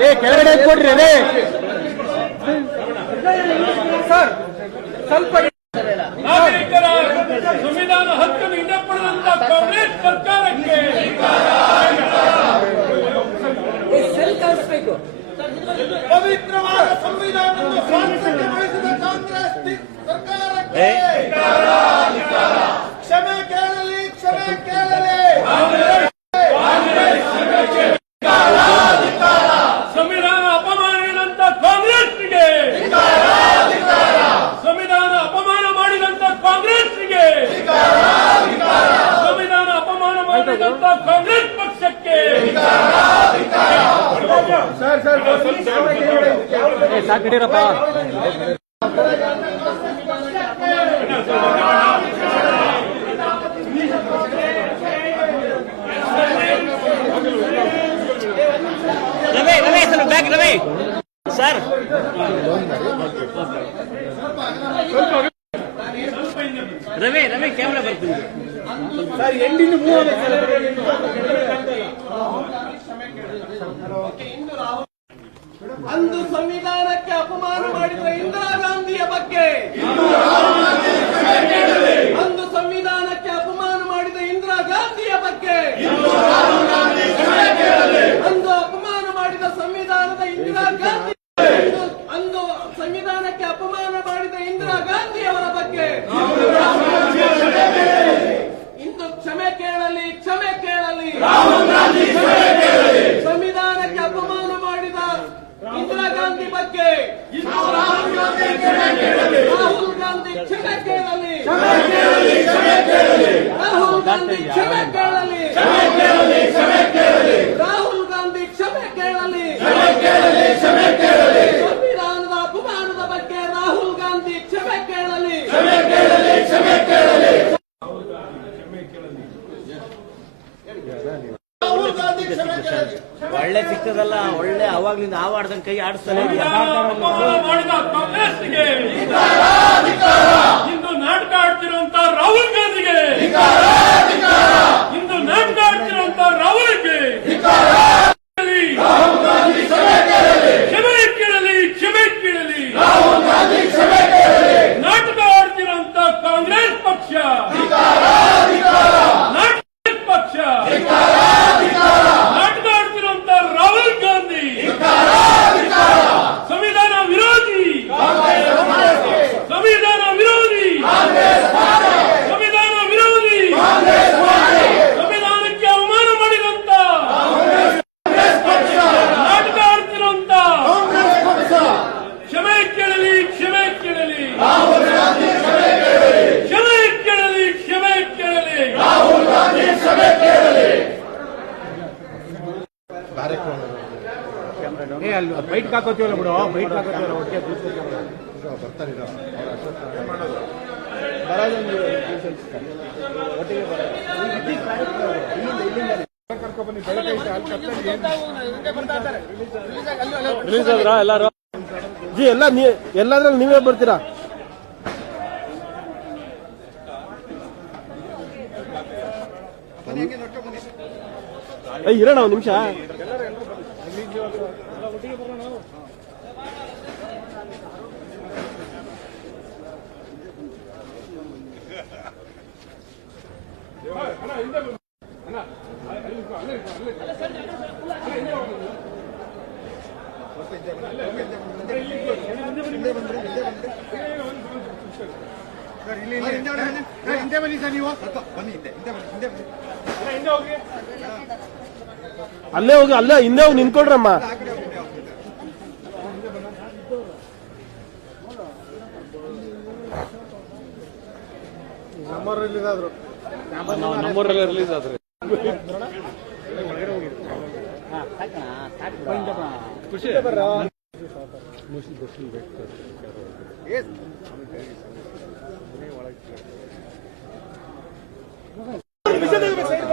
ಏ ಕೆಳಗಡೆ ಕೊಡ್ರಿ ರೇ ಸರ್ ಸ್ವಲ್ಪ ನಾಗರಿಕರ ಸಂವಿಧಾನ ಹಕ್ಕನ್ನು ಹಿಂದಪಡೆದಂತ ಕಾಂಗ್ರೆಸ್ ಸರ್ಕಾರಕ್ಕೆ. ಪವಿತ್ರವಾದ ಸಂವಿಧಾನವನ್ನು ಸ್ವಾತಂತ್ರ್ಯ ಬಯಸಿದ ಕಾಂಗ್ರೆಸ್ ಸರ್ಕಾರಕ್ಕೆ ಕ್ಷಮೆ ಕೇಳಲಿ ಕ್ಷಮೆ ಕೇಳಲಿ ಸಂವಿಧಾನ ಅಪಮಾನಿಸಿದಂತ ಕಾಂಗ್ರೆಸ್ಗೆ ಸಂವಿಧಾನ ಅಪಮಾನ ಮಾಡಿದಂತ ಕಾಂಗ್ರೆಸ್ಗೆ ಸಂವಿಧಾನ ಅಪಮಾನ ಮಾಡಿದಂತ ಕಾಂಗ್ರೆಸ್ ಪಕ್ಷಕ್ಕೆ ಏ ಸಾಕು ಹಿಡೀರಪ್ಪ Ravi Ravi sir back Ravi sir Ravi Ravi camera ಬರ್ತೀನಿ ಅಂದು ಸಂವಿಧಾನಕ್ಕೆ ಅಪಮಾನ ಮಾಡಿದ ಇಂದಿರಾ ಗಾಂಧಿಯ ಬಗ್ಗೆ. cárceles. ಏ ಅಲ್ಲಿ ಬೈಟ್ ಹಾಕೋತೀವಲ್ಲ ಬಿಡು ಬೈಟ್ ಹಾಕೋತೀವಲ್ಲ ಒಟ್ಟಿಗೆ ರಿಲೀಸ್ ಆದ್ರಾ ಎಲ್ಲಾರು ಜಿ ಎಲ್ಲ ನೀ ಎಲ್ಲಾದ್ರಲ್ಲಿ ನೀವೇ ಬರ್ತೀರಾ ಏ ಇರೋಣ ಒಂದು ನಿಮಿಷ. சார் இல்லை இல்லை இந்த இந்த சார் நீ வா இந்த இந்த இந்த பண்ணி ಅಲ್ಲೇ ಹೋಗಿ ಅಲ್ಲೇ ಹಿಂದೆ ಹೋಗಿ ನಮ್ಮೂರಲ್ಲೇ ರಿಲೀಸ್ ಆದ್ರೆ ಖುಷಿ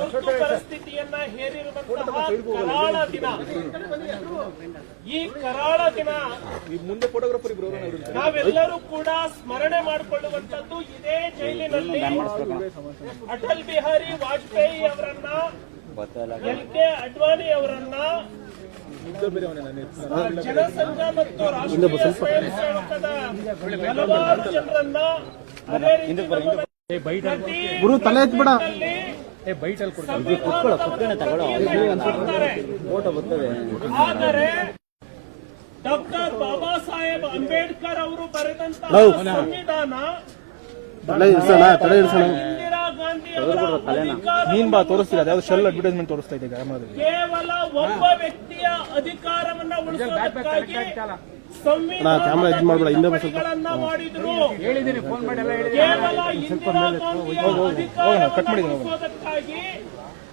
ತುರ್ತು ಪರಿಸ್ಥಿತಿಯನ್ನ ಹೇರಿರುವಂತಹ ಕರಾಳ ದಿನ. ಈ ಕರಾಳ ದಿನ ಈ ಮುಂದೆ ಫೋಟೋಗ್ರಾಫರ್. ನಾವೆಲ್ಲರೂ ಕೂಡ ಸ್ಮರಣೆ ಮಾಡಿಕೊಳ್ಳುವಂತದ್ದು ಇದೇ ಜೈಲಿನಲ್ಲಿ. ಅಟಲ್ ಬಿಹಾರಿ ವಾಜಪೇಯಿ ಅವರನ್ನ ಎಲ್ ಕೆ ಅಡ್ವಾಣಿ ಅವರನ್ನ. ಜನಸಂಘ ಮತ್ತು ರಾಷ್ಟ್ರೀಯ ಸ್ವಯಂ ಸೇವಕದ ಹಲವಾರು ಜನರನ್ನ ಅದೇ ರೀತಿ ಗುರು ತಲೆ ಎತ್ಬಿಡ ಏ ಬೈಟ್ ಅಲ್ಲಿ ಸಂವಿಧಾನದ ಒಂದು ಪ್ರತಿಯನ್ನ ಮಾಡ್ತಾರೆ. ಆದರೆ ಡಾಕ್ಟರ್ ಬಾಬಾ ಸಾಹೇಬ್ ಅಂಬೇಡ್ಕರ್ ಅವರು ಬರೆದಂತ ಸಂವಿಧಾನ ಇಂದಿರಾ ಗಾಂಧಿ ನೀನ್ ಬಾ ತೋರಿಸ್ತೀರ? ಅದ್ಯಾವ್ದು ಶೆಲ್ ಅಡ್ವರ್ಟೈಸ್ಮೆಂಟ್ ತೋರಿಸ್ತಾ ಇದೆ ಗ್ರಾಮದಲ್ಲಿ. ಕೇವಲ ಒಬ್ಬ ವ್ಯಕ್ತಿಯ ಅಧಿಕಾರವನ್ನ ಉಳಿಸೋದಕ್ಕಾಗಿ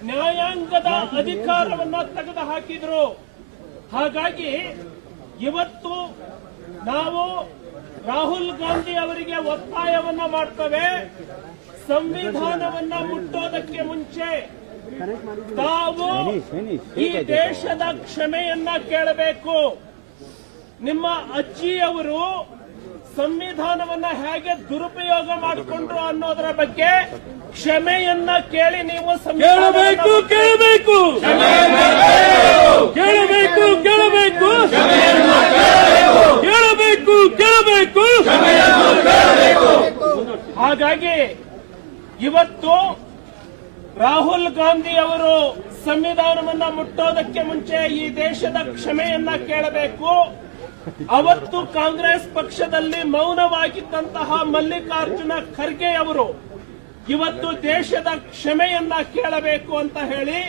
ನ್ಯಾಯಾಂಗದ ಅಧಿಕಾರವನ್ನ ತೆಗೆದು ಹಾಕಿದ್ರು ಹಾಗಾಗಿ ಇವತ್ತು ನಾವು ರಾಹುಲ್ ಗಾಂಧಿ ಅವರಿಗೆ ಒತ್ತಾಯವನ್ನ ಮಾಡ್ತೇವೆ. ಸಂವಿಧಾನವನ್ನ ಮುಟ್ಟೋದಕ್ಕೆ ಮುಂಚೆ ತಾವು ಈ ದೇಶದ ಕ್ಷಮೆಯನ್ನ ಕೇಳಬೇಕು. ನಿಮ್ಮ ಅಜ್ಜಿಯವರು ಸಂವಿಧಾನವನ್ನ ಹೇಗೆ ದುರುಪಯೋಗ ಮಾಡಿಕೊಂಡ್ರು ಅನ್ನೋದರ ಬಗ್ಗೆ ಕ್ಷಮೆಯನ್ನ ಕೇಳಿ ನೀವು ಕೇಳಬೇಕು ಕೇಳಬೇಕು. ಕೇಳಬೇಕು ಕೇಳಬೇಕು. ಕೇಳಬೇಕು ಕೇಳಬೇಕು. ಹಾಗಾಗಿ ಇವತ್ತು ರಾಹುಲ್ ಗಾಂಧಿ ಅವರು ಸಂವಿಧಾನವನ್ನ ಮುಟ್ಟೋದಕ್ಕೆ ಮುಂಚೆ ಈ ದೇಶದ ಕ್ಷಮೆಯನ್ನ ಕೇಳಬೇಕು. ಅವತ್ತು ಕಾಂಗ್ರೆಸ್ ಪಕ್ಷದಲ್ಲಿ ಮೌನವಾಗಿದ್ದಂತಹ ಮಲ್ಲಿಕಾರ್ಜುನ ಖರ್ಗೆ ಅವರು ಇವತ್ತು ದೇಶದ ಕ್ಷಮೆಯನ್ನ ಕೇಳಬೇಕು ಅಂತ ಹೇಳಿ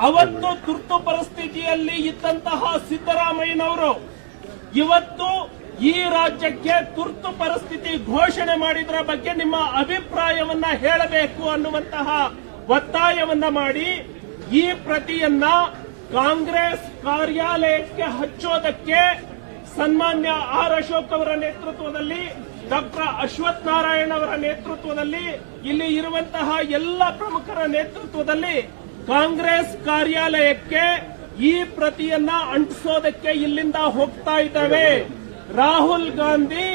ಅವತ್ತು ತುರ್ತು ಪರಿಸ್ಥಿತಿಯಲ್ಲಿ ಇದ್ದಂತಹ ಸಿದ್ದರಾಮಯ್ಯನವರು ಇವತ್ತು ಈ ರಾಜ್ಯಕ್ಕೆ ತುರ್ತು ಪರಿಸ್ಥಿತಿ ಘೋಷಣೆ ಮಾಡಿದ್ರ ಬಗ್ಗೆ ನಿಮ್ಮ ಅಭಿಪ್ರಾಯವನ್ನ ಹೇಳಬೇಕು ಅನ್ನುವಂತಹ ಒತ್ತಾಯವನ್ನ ಮಾಡಿ ಈ ಪ್ರತಿಯನ್ನ ಕಾಂಗ್ರೆಸ್ ಕಾರ್ಯಾಲಯಕ್ಕೆ ಹಚ್ಚೋದಕ್ಕೆ ಸನ್ಮಾನ್ಯ ಆರ್ ಅಶೋಕ್ ಅವರ ನೇತೃತ್ವದಲ್ಲಿ, ಡಾಕ್ಟರ್ ಅಶ್ವಥ್ ನಾರಾಯಣ್ ಅವರ ನೇತೃತ್ವದಲ್ಲಿ, ಇಲ್ಲಿ ಇರುವಂತಹ ಎಲ್ಲ ಪ್ರಮುಖರ ನೇತೃತ್ವದಲ್ಲಿ ಕಾಂಗ್ರೆಸ್ ಕಾರ್ಯಾಲಯಕ್ಕೆ ಈ ಪ್ರತಿಯನ್ನ ಅಂಟಿಸೋದಕ್ಕೆ ಇಲ್ಲಿಂದ ಹೋಗ್ತಾ ಇದ್ದಾವೆ. ರಾಹುಲ್ ಗಾಂಧಿ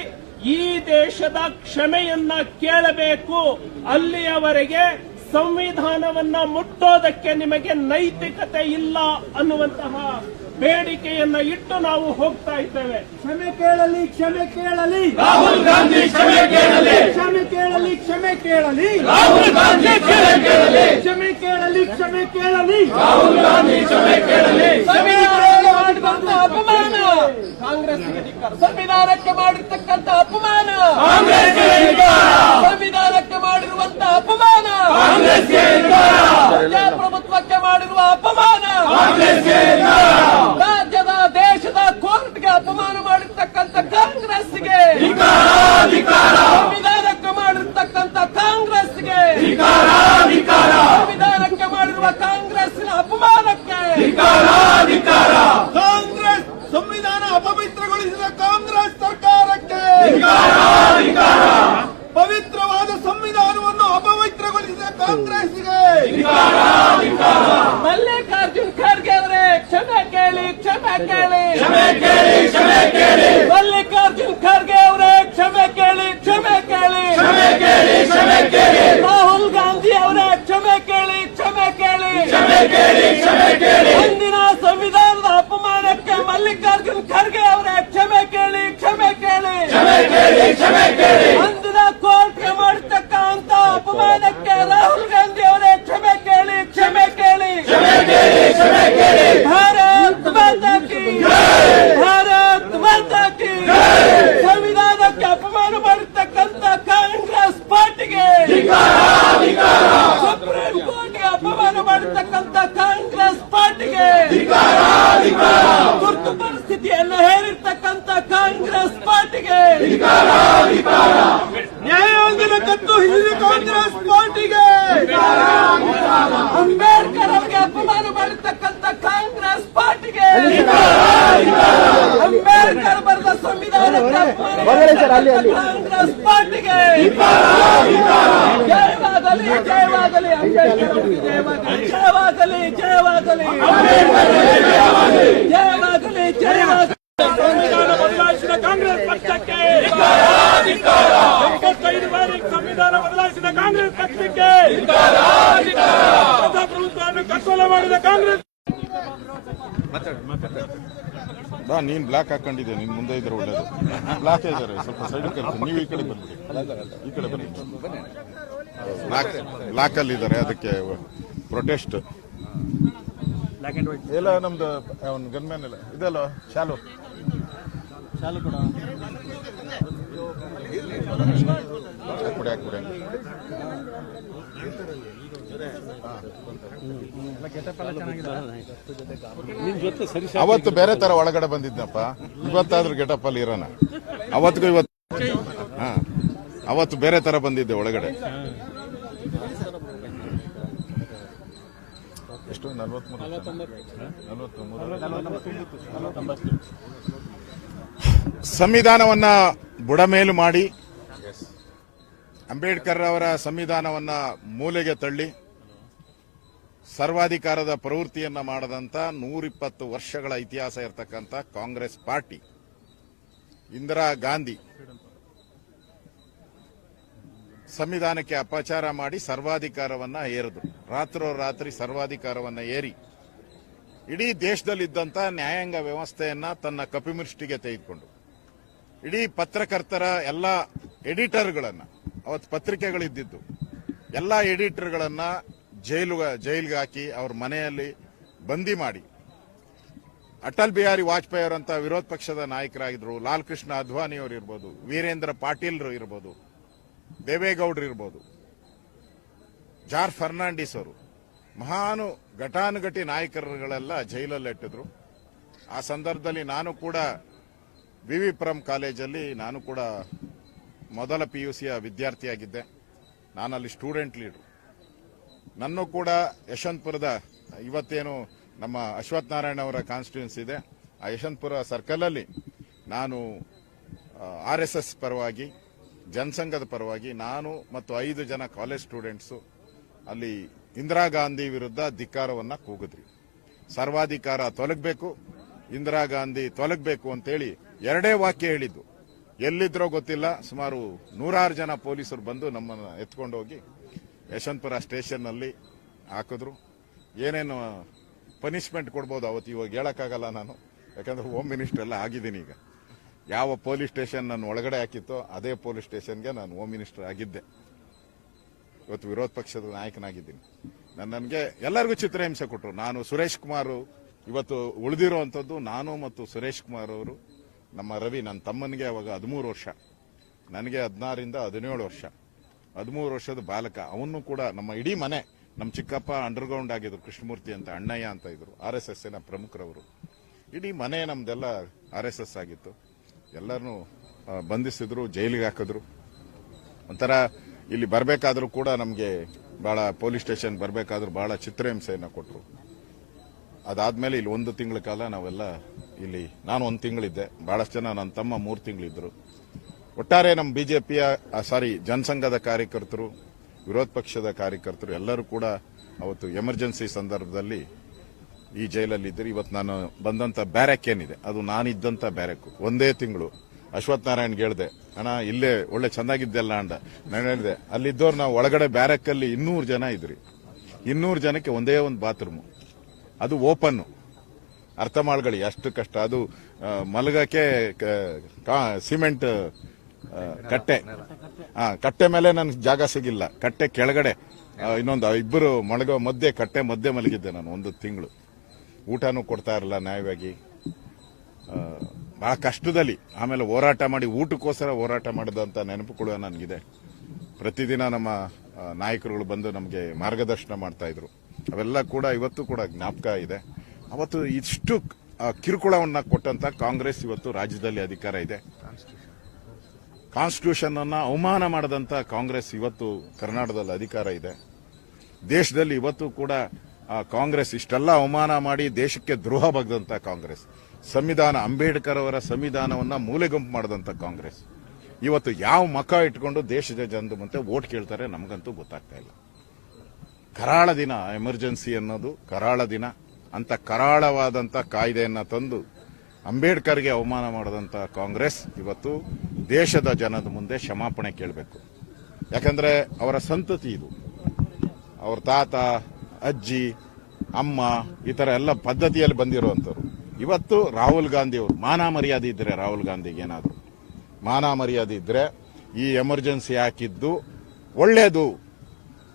ಈ ದೇಶದ ಕ್ಷಮೆಯನ್ನ ಕೇಳಬೇಕು. ಅಲ್ಲಿಯವರೆಗೆ ಸಂವಿಧಾನವನ್ನ ಮುಟ್ಟೋದಕ್ಕೆ ನಿಮಗೆ ನೈತಿಕತೆ ಇಲ್ಲ ಅನ್ನುವಂತಹ ಬೇಡಿಕೆಯನ್ನ ಇಟ್ಟು ನಾವು ಹೋಗ್ತಾ ಇದ್ದೇವೆ. ಕ್ಷಮೆ ಕೇಳಲಿ ಕ್ಷಮೆ ಕೇಳಲಿ. ರಾಹುಲ್ ಗಾಂಧಿ ಕ್ಷಮೆ ಕೇಳಲಿ. ಕ್ಷಮೆ ಕೇಳಲಿ ಕ್ಷಮೆ ಕೇಳಲಿ. ರಾಹುಲ್ ಗಾಂಧಿ ಕ್ಷಮೆ ಕೇಳಲಿ. ಕ್ಷಮೆ ಕೇಳಲಿ ಕ್ಷಮೆ ಕೇಳಲಿ. ರಾಹುಲ್ ಗಾಂಧಿ ಕ್ಷಮೆ ಕೇಳಲಿ. ಸಂವಿಧಾನಕ್ಕೆ ಮಾಡಿದಂತ ಅಪಮಾನ. ಕಾಂಗ್ರೆಸ್ಗೆ ಧಿಕ್ಕಾರ. ಸಂವಿಧಾನಕ್ಕೆ ಮಾಡಿರ್ತಕ್ಕಂತ ಅಪಮಾನ. ಕಾಂಗ್ರೆಸ್ಗೆ ಧಿಕ್ಕಾರ. ಸಂವಿಧಾನಕ್ಕೆ ಮಾಡಿರುವಂತ ಅಪಮಾನ. ಕಾಂಗ್ರೆಸ್ಗೆ ಧಿಕ್ಕಾರ. ಪ್ರಜಾಪ್ರಭುತ್ವಕ್ಕೆ ಮಾಡಿರುವ ಅಪಮಾನ. ಕಾಂಗ್ರೆಸ್ಗೆ ಧಿಕ್ಕಾರ. ರಾಜ್ಯದ ದೇಶದ ಕೋರ್ಟ್ಗೆ ಅಪಮಾನ ಮಾಡಿರ್ತಕ್ಕಂಥ ಕಾಂಗ್ರೆಸ್ಗೆ ಧಿಕ್ಕಾರ, ಧಿಕ್ಕಾರ. ಸಂವಿಧಾನಕ್ಕೆ ಮಾಡಿರ್ತಕ್ಕಂಥ ಕಾಂಗ್ರೆಸ್ಗೆ ಧಿಕ್ಕಾರ, ಧಿಕ್ಕಾರ. ಸಂವಿಧಾನಕ್ಕೆ ಮಾಡಿರುವ ಕಾಂಗ್ರೆಸ್ಸಿನ ಅಪಮಾನಕ್ಕೆ ಧಿಕ್ಕಾರ, ಧಿಕ್ಕಾರ. ಕಾಂಗ್ರೆಸ್ ಸಂವಿಧಾನ ಅಪವಿತ್ರಗೊಳಿಸಿದ ಕಾಂಗ್ರೆಸ್ ಸರ್ಕಾರಕ್ಕೆ ಧಿಕ್ಕಾರ, ಧಿಕ್ಕಾರ. ಪವಿತ್ರವಾದ ಸಂವಿಧಾನವನ್ನು ಅಪವಿತ್ರಗೊಳಿಸಿದ ಕಾಂಗ್ರೆಸ್ಗೆ ಧಿಕ್ಕಾರ, ಧಿಕ್ಕಾರ. ಮಲ್ಲಿಕಾರ್ಜುನ್ ಖರ್ಗೆ ಅವರೇ ಕ್ಷಮೆ ಕೇಳಿ ಕ್ಷಮೆ ಕೇಳಿ ಕ್ಷಮೆ ಕೇಳಿ ಕ್ಷಮೆ ಕೇಳಿ ಮಲ್ಲಿಕಾರ್ಜುನ್ ಖರ್ಗೆ ಅವರೇ ಕ್ಷಮೆ ಕೇಳಿ ಕ್ಷಮೆ ಕೇಳಿ ಕ್ಷಮೆ ಕೇಳಿ ಕ್ಷಮೆ ಕೇಳಿ ರಾಹುಲ್ ಗಾಂಧಿ ಅವರೇ ಕ್ಷಮೆ ಕೇಳಿ ಕ್ಷಮೆ ಅಂದಿನ ಸಂವಿಧಾನದ ಅಪಮಾನಕ್ಕೆ ಮಲ್ಲಿಕಾರ್ಜುನ್ ಖರ್ಗೆ ಅವರೇ ಕ್ಷಮೆ ಕೇಳಿ ಕ್ಷಮೆ ಕೇಳಿ ಕ್ಷಮೆ ಕೇಳಿ ಕ್ಷಮೆ ಕೇಳಿ ಅಂದಿನ ಕೋರ್ಟ್ಗೆ ಮಾಡಿರ್ತಕ್ಕಂತ ಅಪಮಾನಕ್ಕೆ ರಾಹುಲ್ ಗಾಂಧಿ ಅವರೇ ಕ್ಷಮೆ ಕೇಳಿ ಕ್ಷಮೆ ಕೇಳಿ ಕ್ಷಮೆ ಕೇಳಿ ಕ್ಷಮೆ ಕೇಳಿ ಭಾರತ್ ಮಾತಾ ಕಿ ಭಾರತ್ ಮಾತಾ ಕಿ ಸಂವಿಧಾನಕ್ಕೆ ಅಪಮಾನ ಮಾಡಿರ್ತಕ್ಕಂಥ ಕಾಂಗ್ರೆಸ್ ಪಾರ್ಟಿಗೆ ಸುಪ್ರೀಂ ಕೋರ್ಟ್ಗೆ ಅಪಮಾನ ಮಾಡಿರ್ತಕ್ಕಂಥ ಕಾಂಗ್ರೆಸ್ ಪಾರ್ಟಿಗೆ ತುರ್ತು ಪರಿಸ್ಥಿತಿಯನ್ನು ಹೇರಿರ್ತಕ್ಕಂಥ ಕಾಂಗ್ರೆಸ್ ಪಾರ್ಟಿಗೆ ನ್ಯಾಯಾಂಗದ ಕತ್ತು ಹಿಡಿದ ಕಾಂಗ್ರೆಸ್ ಪಾರ್ಟಿಗೆ. ಅಂಬೇಡ್ಕರ್ ಅವರಿಗೆ ಅಪಮಾನ ಮಾಡಿರ್ತಕ್ಕಂಥ ಕಾಂಗ್ರೆಸ್ ಪಾರ್ಟಿಗೆ. ಅಂಬೇಡ್ಕರ್ ಬರೆದ ಸಂವಿಧಾನಕ್ಕೆ ಕಾಂಗ್ರೆಸ್ ಪಾರ್ಟಿಗೆ. ಕಾಂಗ್ರೆಸ್ ಪಾರ್ಟಿಗೆ ಅಂಬೇಡ್ಕರ್ ಜಯವಾಗಲಿ ಜಯವಾಗಲಿ ಜಯವಾಗಲಿ ಜಯವಾಗಲಿ ಸಂವಿಧಾನ ಬದಲಾಯಿಸಿದ ಕಾಂಗ್ರೆಸ್ ಪಕ್ಷಕ್ಕೆ ಎಪ್ಪತ್ತೈದು ಬಾರಿ ಸಂವಿಧಾನ ಬದಲಾಯಿಸಿದ ಕಾಂಗ್ರೆಸ್ ಪಕ್ಷಕ್ಕೆ ಕಗ್ಗೊಲೆ ಮಾಡಿದ ಕಾಂಗ್ರೆಸ್. ಬಾ ನೀನ್ ಬ್ಲಾಕ್ ಹಾಕೊಂಡಿದ್ದೆ ನಿನ್ ಮುಂದೆ ಇದ್ರೆ ಒಳ್ಳೇದು. ಬ್ಲಾಕ್ ಇದ್ದಾರೆ ಸ್ವಲ್ಪ ಸೈಡ್ ಕೆಲಸ ನೀವು ಈ ಕಡೆ ಬನ್ನಿ. ಈ ಕಡೆ ಬನ್ನಿ. ಬ್ಲಾಕ್ ಬ್ಲಾಕ್ ಅಲ್ಲಿ ಇದ್ದಾರೆ ಅದಕ್ಕೆ ಪ್ರೊಟೆಸ್ಟ್ ಎಲ್ಲ ನಮ್ದು ಅವನ್ ಗನ್ಮ್ಯಾನ್ ಎಲ್ಲ. ಇದೆಲ್ಲ ಶಾಲು. ಹಾಕ್ಬಿಡಿ ಹಾಕ್ಬಿಡಿ. ಅವತ್ತು ಬೇರೆ ತರ ಒಳಗಡೆ ಬಂದಿದ್ನಪ್ಪ. ಇವತ್ತಾದ್ರೂ ಗೆಟಪ್ ಅಲ್ಲಿ ಇರೋಣ. ಅವತ್ತಿಗೂ ಇವತ್ತು ಅವತ್ತು ಬೇರೆ ತರ ಬಂದಿದ್ದೆ ಒಳಗಡೆ. ಎಷ್ಟು? ಸಂವಿಧಾನವನ್ನ ಬುಡಮೇಲು ಮಾಡಿ, ಅಂಬೇಡ್ಕರ್ ಅವರ ಸಂವಿಧಾನವನ್ನ ಮೂಲೆಗೆ ತಳ್ಳಿ ಸರ್ವಾಧಿಕಾರದ ಪ್ರವೃತ್ತಿಯನ್ನು ಮಾಡದಂಥ ನೂರಿಪ್ಪತ್ತು ವರ್ಷಗಳ ಇತಿಹಾಸ ಇರತಕ್ಕಂಥ ಕಾಂಗ್ರೆಸ್ ಪಾರ್ಟಿ. ಇಂದಿರಾ ಗಾಂಧಿ ಸಂವಿಧಾನಕ್ಕೆ ಅಪಚಾರ ಮಾಡಿ ಸರ್ವಾಧಿಕಾರವನ್ನ ಏರಿದ್ರು ರಾತ್ರೋರಾತ್ರಿ ಸರ್ವಾಧಿಕಾರವನ್ನ ಏರಿ ಇಡೀ ದೇಶದಲ್ಲಿದ್ದಂಥ ನ್ಯಾಯಾಂಗ ವ್ಯವಸ್ಥೆಯನ್ನ ತನ್ನ ಕಪಿಮೃಷ್ಟಿಗೆ ತೆಗೆದುಕೊಂಡು, ಇಡೀ ಪತ್ರಕರ್ತರ ಎಲ್ಲ ಎಡಿಟರ್ಗಳನ್ನು ಅವತ್ತು ಪತ್ರಿಕೆಗಳಿದ್ದಿದ್ದು, ಎಲ್ಲ ಎಡಿಟರ್ಗಳನ್ನ ಜೈಲು ಜೈಲ್ಗೆ ಹಾಕಿ ಅವ್ರ ಮನೆಯಲ್ಲಿ ಬಂದಿ ಮಾಡಿ. ಅಟಲ್ ಬಿಹಾರಿ ವಾಜಪೇಯಿ ಅವರಂತ ವಿರೋಧ ಪಕ್ಷದ ನಾಯಕರಾಗಿದ್ರು ಲಾಲ್ ಕೃಷ್ಣ ಅದ್ವಾನಿ ಅವರು ಇರ್ಬೋದು, ವೀರೇಂದ್ರ ಪಾಟೀಲ್ರು ಇರ್ಬೋದು, ದೇವೇಗೌಡರು ಇರ್ಬೋದು, ಜಾರ್ ಫರ್ನಾಂಡಿಸ್ ಅವರು, ಮಹಾನು ಘಟಾನುಘಟಿ ನಾಯಕರುಗಳೆಲ್ಲ ಜೈಲಲ್ಲಿ ಇಟ್ಟಿದ್ರು. ಆ ಸಂದರ್ಭದಲ್ಲಿ ನಾನು ಕೂಡ ವಿ ವಿ ಪುರಂ ಕಾಲೇಜಲ್ಲಿ ನಾನು ಕೂಡ ಮೊದಲ ಪಿ ಯು ಸಿಯ ವಿದ್ಯಾರ್ಥಿಯಾಗಿದ್ದೆ. ನಾನಲ್ಲಿ ಸ್ಟೂಡೆಂಟ್ ಲೀಡ್ರು. ನನ್ನೂ ಕೂಡ ಯಶವಂತಪುರದ ಇವತ್ತೇನು ನಮ್ಮ ಅಶ್ವಥ್ ನಾರಾಯಣ ಅವರ ಕಾನ್ಸ್ಟಿಟ್ಯೂನ್ಸಿ ಇದೆ. ಆ ಯಶವಂತಪುರ ಸರ್ಕಲಲ್ಲಿ ನಾನು ಆರ್ ಎಸ್ ಎಸ್ ಪರವಾಗಿ, ಜನಸಂಘದ ಪರವಾಗಿ ನಾನು ಮತ್ತು ಐದು ಜನ ಕಾಲೇಜ್ ಸ್ಟೂಡೆಂಟ್ಸು ಅಲ್ಲಿ ಇಂದಿರಾ ಗಾಂಧಿ ವಿರುದ್ಧ ಧಿಕ್ಕಾರವನ್ನು ಕೂಗಿದ್ರಿ ಸರ್ವಾಧಿಕಾರ ತೊಲಗಬೇಕು, ಇಂದಿರಾ ಗಾಂಧಿ ತೊಲಗಬೇಕು ಅಂತೇಳಿ ಎರಡೇ ವಾಕ್ಯ ಹೇಳಿದ್ದು. ಎಲ್ಲಿದ್ರೋ ಗೊತ್ತಿಲ್ಲ, ಸುಮಾರು ನೂರಾರು ಜನ ಪೊಲೀಸರು ಬಂದು ನಮ್ಮನ್ನು ಎತ್ಕೊಂಡು ಹೋಗಿ ಯಶವಂತಪುರ ಸ್ಟೇಷನ್ನಲ್ಲಿ ಹಾಕಿದ್ರು. ಏನೇನು ಪನಿಷ್ಮೆಂಟ್ ಕೊಡ್ಬೋದು ಅವತ್ತು ಇವಾಗ ಹೇಳೋಕ್ಕಾಗಲ್ಲ ನಾನು. ಯಾಕಂದ್ರೆ ಹೋಮ್ ಮಿನಿಸ್ಟರ್ ಎಲ್ಲ ಆಗಿದ್ದೀನಿ ಈಗ. ಯಾವ ಪೊಲೀಸ್ ಸ್ಟೇಷನ್ ನಾನು ಒಳಗಡೆ ಹಾಕಿತ್ತೋ ಅದೇ ಪೊಲೀಸ್ ಸ್ಟೇಷನ್ಗೆ ನಾನು ಹೋಮ್ ಮಿನಿಸ್ಟರ್ ಆಗಿದ್ದೆ. ಇವತ್ತು ವಿರೋಧ ಪಕ್ಷದ ನಾಯಕನಾಗಿದ್ದೀನಿ. ನನ್ನ ನನಗೆ ಎಲ್ಲರಿಗೂ ಚಿತ್ರಹಿಂಸೆ ಕೊಟ್ಟರು. ನಾನು ಸುರೇಶ್ ಕುಮಾರ್ ಇವತ್ತು ಉಳಿದಿರುವಂಥದ್ದು ನಾನು ಮತ್ತು ಸುರೇಶ್ ಕುಮಾರ್ ಅವರು ನಮ್ಮ ರವಿ ನನ್ನ ತಮ್ಮನಿಗೆ ಅವಾಗ ಹದಿಮೂರು ವರ್ಷ. ನನಗೆ ಹದಿನಾರಿಂದ ಹದಿನೇಳು ವರ್ಷ. ಹದಿಮೂರು ವರ್ಷದ ಬಾಲಕ. ಅವನು ಕೂಡ ನಮ್ಮ ಇಡೀ ಮನೆ ನಮ್ಮ ಚಿಕ್ಕಪ್ಪ ಅಂಡರ್ಗ್ರೌಂಡ್ ಆಗಿದ್ರು. ಕೃಷ್ಣಮೂರ್ತಿ ಅಂತ, ಅಣ್ಣಯ್ಯ ಅಂತ ಇದ್ರು. ಆರ್ ಎಸ್ ಎಸ್ನ ಪ್ರಮುಖರವರು. ಇಡೀ ಮನೆ ನಮ್ದೆಲ್ಲ ಆರ್ ಎಸ್ ಎಸ್ ಆಗಿತ್ತು. ಎಲ್ಲರನ್ನೂ ಬಂಧಿಸಿದ್ರು, ಜೈಲಿಗೆ ಹಾಕಿದ್ರು. ಒಂಥರ ಇಲ್ಲಿ ಬರಬೇಕಾದ್ರೂ ಕೂಡ ನಮಗೆ ಬಹಳ ಪೊಲೀಸ್ ಸ್ಟೇಷನ್ ಬರಬೇಕಾದ್ರೂ ಬಹಳ ಚಿತ್ರಹಿಂಸೆಯನ್ನು ಕೊಟ್ಟರು ಅದಾದ್ಮೇಲೆ ಇಲ್ಲಿ ಒಂದು ತಿಂಗಳ ಕಾಲ ನಾವೆಲ್ಲ ಇಲ್ಲಿ, ನಾನು ಒಂದು ತಿಂಗಳಿದ್ದೆ. ಬಹಳಷ್ಟು ಜನ ನನ್ನ ತಮ್ಮ ಮೂರು ತಿಂಗಳಿದ್ರು. ಒಟ್ಟಾರೆ ನಮ್ಮ ಬಿಜೆಪಿಯ ಸಾರಿ ಜನಸಂಘದ ಕಾರ್ಯಕರ್ತರು, ವಿರೋಧ ಪಕ್ಷದ ಕಾರ್ಯಕರ್ತರು ಎಲ್ಲರೂ ಕೂಡ ಅವತ್ತು ಎಮರ್ಜೆನ್ಸಿ ಸಂದರ್ಭದಲ್ಲಿ ಈ ಜೈಲಲ್ಲಿ ಇದ್ದರೆ ಇವತ್ತು ನಾನು ಬಂದಂಥ ಬ್ಯಾರಕ್ ಏನಿದೆ? ಅದು ನಾನಿದ್ದಂಥ ಬ್ಯಾರಕ್. ಒಂದೇ ತಿಂಗಳು. ಅಶ್ವಥ್ ನಾರಾಯಣ್ಗೆ ಹೇಳ್ದೆ, ಅಣ್ಣ, ಇಲ್ಲೇ ಒಳ್ಳೆ ಚೆನ್ನಾಗಿದ್ದೆಲ್ಲ ಅಂಡ ನಾನು ಹೇಳಿದೆ, ಅಲ್ಲಿದ್ದವ್ರು ನಾವು ಒಳಗಡೆ ಬ್ಯಾರಕ್ಕಲ್ಲಿ ಇನ್ನೂರು ಜನ ಇದ್ರಿ. ಇನ್ನೂರು ಜನಕ್ಕೆ ಒಂದೇ ಒಂದು ಬಾತ್ರೂಮು. ಅದು ಓಪನ್ನು. ಅರ್ಥ ಮಾಡ್ಕೊಳ್ಳಿ, ಅಷ್ಟು ಕಷ್ಟ. ಅದು ಮಲಗಕ್ಕೆ ಸಿಮೆಂಟ್ ಕಟ್ಟೆ. ಹಾ ಕಟ್ಟೆ ಮೇಲೆ ನನ್ಗೆ ಜಾಗ ಸಿಗಿಲ್ಲ. ಕಟ್ಟೆ ಕೆಳಗಡೆ. ಇನ್ನೊಂದು ಇಬ್ಬರು ಮಲಗೋ ಮಧ್ಯೆ, ಕಟ್ಟೆ ಮಧ್ಯೆ ಮಲಗಿದ್ದೆ ನಾನು ಒಂದು ತಿಂಗಳು. ಊಟನೂ ಕೊಡ್ತಾ ಇರಲಿಲ್ಲ ನ್ಯಾಯವಾಗಿ. ಬಹಳ ಕಷ್ಟದಲ್ಲಿ. ಆಮೇಲೆ ಹೋರಾಟ ಮಾಡಿ, ಊಟಕ್ಕೋಸ್ಕರ ಹೋರಾಟ ಮಾಡಿದಂತ ನೆನಪುಗಳು ನನಗಿದೆ. ಪ್ರತಿದಿನ ನಮ್ಮ ನಾಯಕರುಗಳು ಬಂದು ನಮಗೆ ಮಾರ್ಗದರ್ಶನ ಮಾಡ್ತಾ ಇದ್ರು. ಅವೆಲ್ಲ ಕೂಡ ಇವತ್ತು ಕೂಡ ಜ್ಞಾಪಕ ಇದೆ. ಅವತ್ತು ಇಷ್ಟು ಕಿರುಕುಳವನ್ನ ಕೊಟ್ಟಂತ ಕಾಂಗ್ರೆಸ್ ಇವತ್ತು ರಾಜ್ಯದಲ್ಲಿ ಅಧಿಕಾರ ಇದೆ. ಕಾನ್ಸ್ಟಿಟ್ಯೂಷನ್ ಅನ್ನ ಅವಮಾನ ಮಾಡಿದಂಥ ಕಾಂಗ್ರೆಸ್ ಇವತ್ತು ಕರ್ನಾಟಕದಲ್ಲಿ ಅಧಿಕಾರ ಇದೆ. ದೇಶದಲ್ಲಿ ಇವತ್ತು ಕೂಡ ಕಾಂಗ್ರೆಸ್ ಇಷ್ಟೆಲ್ಲ ಅವಮಾನ ಮಾಡಿ ದೇಶಕ್ಕೆ ದ್ರೋಹ ಬಗ್ದಂಥ ಕಾಂಗ್ರೆಸ್. ಸಂವಿಧಾನ, ಅಂಬೇಡ್ಕರ್ ಅವರ ಸಂವಿಧಾನವನ್ನ ಮೂಲೆಗುಂಪು ಮಾಡಿದಂಥ ಕಾಂಗ್ರೆಸ್. ಇವತ್ತು ಯಾವ ಮಕ ಇಟ್ಕೊಂಡು ದೇಶದ ಜನದ ಮುಂದೆ ವೋಟ್ ಕೇಳ್ತಾರೆ ನಮಗಂತೂ ಗೊತ್ತಾಗ್ತಾ ಇಲ್ಲ. ಕರಾಳ ದಿನ, ಎಮರ್ಜೆನ್ಸಿ ಅನ್ನೋದು ಕರಾಳ ದಿನ ಅಂತ ಕರಾಳವಾದಂಥ ಕಾಯ್ದೆಯನ್ನು ತಂದು ಅಂಬೇಡ್ಕರ್ಗೆ ಅವಮಾನ ಮಾಡಿದಂಥ ಕಾಂಗ್ರೆಸ್ ಇವತ್ತು ದೇಶದ ಜನದ ಮುಂದೆ ಕ್ಷಮಾಪಣೆ ಕೇಳಬೇಕು. ಯಾಕಂದರೆ ಅವರ ಸಂತತಿ ಇದು. ಅವ್ರ ತಾತ, ಅಜ್ಜಿ, ಅಮ್ಮ, ಈ ಥರ ಎಲ್ಲ ಪದ್ಧತಿಯಲ್ಲಿ ಬಂದಿರುವಂಥವ್ರು. ಇವತ್ತು ರಾಹುಲ್ ಗಾಂಧಿ ಅವರು, ಮಾನ ಮರ್ಯಾದೆ ಇದ್ದರೆ ರಾಹುಲ್ ಗಾಂಧಿಗೆ ಏನಾದರೂ. ಮಾನ ಮರ್ಯಾದೆ ಇದ್ದರೆ ಈ ಎಮರ್ಜೆನ್ಸಿ ಹಾಕಿದ್ದು ಒಳ್ಳೆಯದು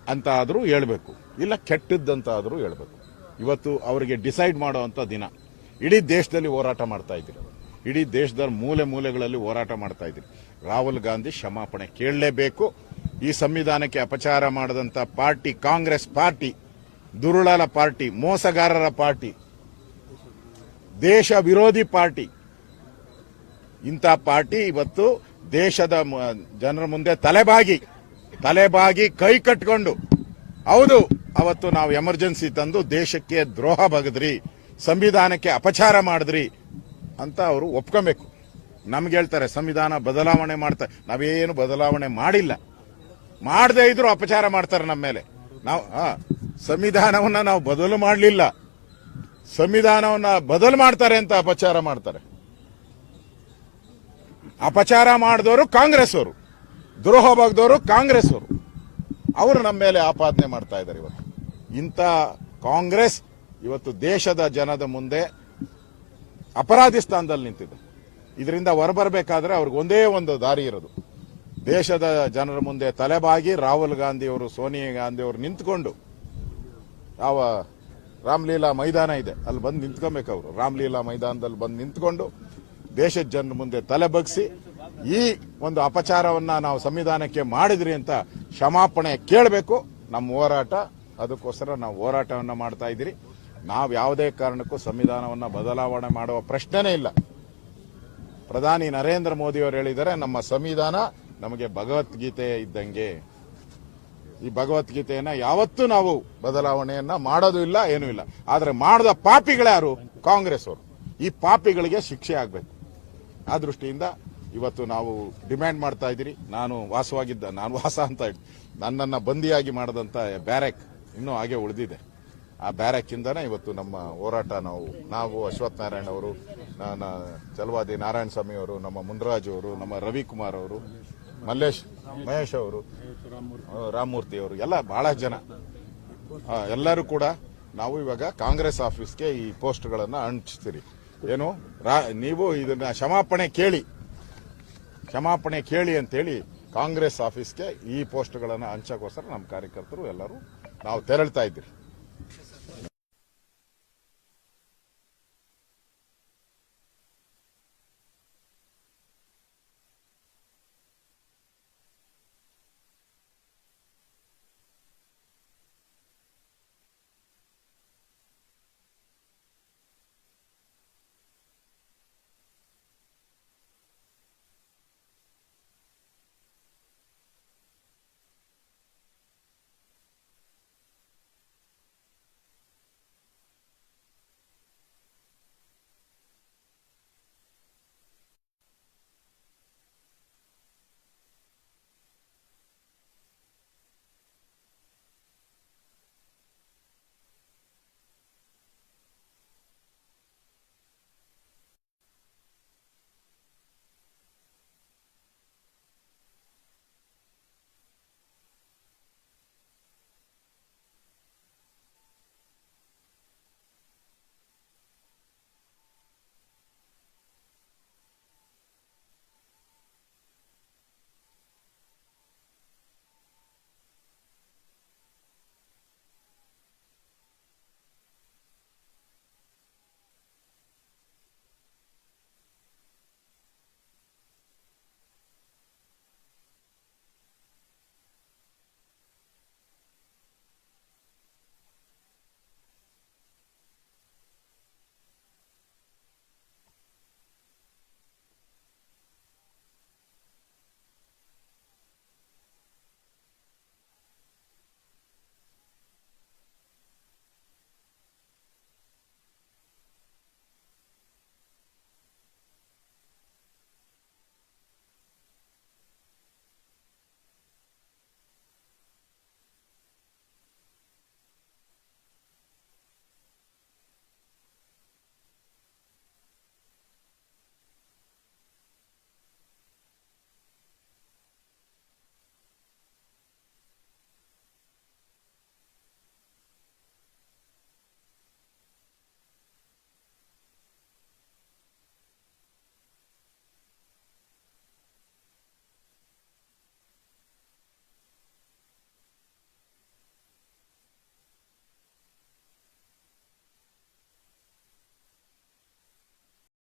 ಅಂತ ಆದರೂ ಹೇಳಬೇಕು. ಇಲ್ಲ ಕೆಟ್ಟದ್ದಂತ ಆದರೂ ಹೇಳಬೇಕು. ಇವತ್ತು ಅವರಿಗೆ ಡಿಸೈಡ್ ಮಾಡುವಂಥ ದಿನ. ಇಡೀ ದೇಶದಲ್ಲಿ ಹೋರಾಟ ಮಾಡ್ತಾ ಇದ್ದೀರಿ. ಇಡೀ ದೇಶದ ಮೂಲೆ ಮೂಲೆಗಳಲ್ಲಿ ಹೋರಾಟ ಮಾಡ್ತಾ ಇದ್ದೀರಿ. ರಾಹುಲ್ ಗಾಂಧಿ ಕ್ಷಮಾಪಣೆ ಕೇಳಲೇಬೇಕು. ಈ ಸಂವಿಧಾನಕ್ಕೆ ಅಪಚಾರ ಮಾಡದಂತ ಪಾರ್ಟಿ, ಕಾಂಗ್ರೆಸ್ ಪಾರ್ಟಿ, ದುರುಳಾಲ ಪಾರ್ಟಿ, ಮೋಸಗಾರರ ಪಾರ್ಟಿ ದೇಶ ವಿರೋಧಿ ಪಾರ್ಟಿ, ಇಂಥ ಪಾರ್ಟಿ ಇವತ್ತು ದೇಶದ ಜನರ ಮುಂದೆ ತಲೆಬಾಗಿ ತಲೆಬಾಗಿ ಕೈ ಕಟ್ಕೊಂಡು, ಹೌದು, ಅವತ್ತು ನಾವು ಎಮರ್ಜೆನ್ಸಿ ತಂದು ದೇಶಕ್ಕೆ ದ್ರೋಹ ಬಗದ್ರಿ. ಸಂವಿಧಾನಕ್ಕೆ ಅಪಚಾರ ಮಾಡಿದ್ರಿ ಅಂತ ಅವರು ಒಪ್ಕೊಬೇಕು. ನಮ್ಗೆ ಹೇಳ್ತಾರೆ, ಸಂವಿಧಾನ ಬದಲಾವಣೆ ಮಾಡ್ತಾರೆ ನಾವೇನು ಬದಲಾವಣೆ ಮಾಡಿಲ್ಲ. ಮಾಡದೇ ಇದ್ರು ಅಪಚಾರ ಮಾಡ್ತಾರೆ ನಮ್ಮ ಮೇಲೆ. ನಾವು ಸಂವಿಧಾನವನ್ನು ನಾವು ಬದಲು ಮಾಡಲಿಲ್ಲ. ಸಂವಿಧಾನವನ್ನ ಬದಲು ಮಾಡ್ತಾರೆ ಅಂತ ಅಪಚಾರ ಮಾಡ್ತಾರೆ. ಅಪಚಾರ ಮಾಡಿದವರು ಕಾಂಗ್ರೆಸ್ ಅವರು ದ್ರೋಹ ಬಗ್ದವರು ಕಾಂಗ್ರೆಸ್ ಅವರು ಅವರು ನಮ್ಮ ಮೇಲೆ ಆಪಾದನೆ ಮಾಡ್ತಾ ಇದ್ದಾರೆ ಇವತ್ತು. ಇಂಥ ಕಾಂಗ್ರೆಸ್ ಇವತ್ತು ದೇಶದ ಜನದ ಮುಂದೆ ಅಪರಾಧಿ ಸ್ಥಾನದಲ್ಲಿ ನಿಂತಿದೆ. ಇದರಿಂದ ಹೊರಬರಬೇಕಾದ್ರೆ ಅವ್ರಿಗೆ ಒಂದೇ ಒಂದು ದಾರಿ ಇರೋದು. ದೇಶದ ಜನರ ಮುಂದೆ ತಲೆಬಾಗಿ ರಾಹುಲ್ ಗಾಂಧಿ ಅವರು, ಸೋನಿಯಾ ಗಾಂಧಿ ಅವರು ನಿಂತ್ಕೊಂಡು ಯಾವ ರಾಮ್ಲೀಲಾ ಮೈದಾನ ಇದೆ, ಅಲ್ಲಿ ಬಂದು ನಿಂತ್ಕೊಬೇಕು ಅವರು. ರಾಮ್ಲೀಲಾ ಮೈದಾನದಲ್ಲಿ ಬಂದು ನಿಂತ್ಕೊಂಡು ದೇಶದ ಜನರ ಮುಂದೆ ತಲೆ ಬಗ್ಸಿ ಈ ಒಂದು ಅಪಚಾರವನ್ನ ನಾವು ಸಂವಿಧಾನಕ್ಕೆ ಮಾಡಿದ್ರಿ ಅಂತ ಕ್ಷಮಾಪಣೆ ಕೇಳಬೇಕು. ನಮ್ಮ ಹೋರಾಟ, ಅದಕ್ಕೋಸ್ಕರ ನಾವು ಹೋರಾಟವನ್ನ ಮಾಡ್ತಾ ಇದ್ದೀರಿ. ನಾವು ಯಾವುದೇ ಕಾರಣಕ್ಕೂ ಸಂವಿಧಾನವನ್ನು ಬದಲಾವಣೆ ಮಾಡುವ ಪ್ರಶ್ನೆನೇ ಇಲ್ಲ. ಪ್ರಧಾನಿ ನರೇಂದ್ರ ಮೋದಿ ಅವರು ಹೇಳಿದರೆ ನಮ್ಮ ಸಂವಿಧಾನ ನಮಗೆ ಭಗವದ್ಗೀತೆ ಇದ್ದಂಗೆ. ಈ ಭಗವದ್ಗೀತೆಯನ್ನ ಯಾವತ್ತೂ ನಾವು ಬದಲಾವಣೆಯನ್ನ ಮಾಡೋದು ಇಲ್ಲ, ಏನೂ ಇಲ್ಲ. ಆದರೆ ಮಾಡಿದ ಪಾಪಿಗಳ್ಯಾರು ಕಾಂಗ್ರೆಸ್ ಅವರು. ಈ ಪಾಪಿಗಳಿಗೆ ಶಿಕ್ಷೆ ಆಗಬೇಕು. ಆ ದೃಷ್ಟಿಯಿಂದ ಇವತ್ತು ನಾವು ಡಿಮ್ಯಾಂಡ್ ಮಾಡ್ತಾ ಇದ್ದೀರಿ. ನಾನು ವಾಸವಾಗಿದ್ದ, ನಾನು ವಾಸ ಅಂತ ನನ್ನನ್ನು ಬಂದಿಯಾಗಿ ಮಾಡಿದಂಥ ಬ್ಯಾರೆಕ್ ಇನ್ನೂ ಹಾಗೆ ಉಳಿದಿದೆ. ಆ ಬ್ಯಾರಕ್ಕಿಂದನೇ ಇವತ್ತು ನಮ್ಮ ಹೋರಾಟ ನಾವು ನಾವು ಅಶ್ವಥ್ ನಾರಾಯಣ ಅವರು ನನ್ನ ಚಲವಾದಿ ನಾರಾಯಣ ಸ್ವಾಮಿ ಅವರು, ನಮ್ಮ ಮುನ್ರಾಜ್ ಅವರು, ನಮ್ಮ ರವಿಕುಮಾರ್ ಅವರು, ಮಲ್ಲೇಶ್, ಮಹೇಶ್ ಅವರು ರಾಮಮೂರ್ತಿ ಅವರು, ಎಲ್ಲ ಬಹಳ ಜನ. ಎಲ್ಲರೂ ಕೂಡ ನಾವು ಇವಾಗ ಕಾಂಗ್ರೆಸ್ ಆಫೀಸ್ಗೆ ಈ ಪೋಸ್ಟ್ಗಳನ್ನು ಅಂಟಿಸ್ತೀರಿ ಏನು? ನೀವು ಇದನ್ನ ಕ್ಷಮಾಪಣೆ ಕೇಳಿ. ಕ್ಷಮಾಪಣೆ ಕೇಳಿ ಅಂತೇಳಿ ಕಾಂಗ್ರೆಸ್ ಆಫೀಸ್ಗೆ ಈ ಪೋಸ್ಟ್ಗಳನ್ನು ಹಂಚಕ್ಕೋಸ್ಕರ ನಮ್ಮ ಕಾರ್ಯಕರ್ತರು ಎಲ್ಲರೂ ನಾವು ತೆರಳ್ತಾ ಇದ್ದೀರಿ.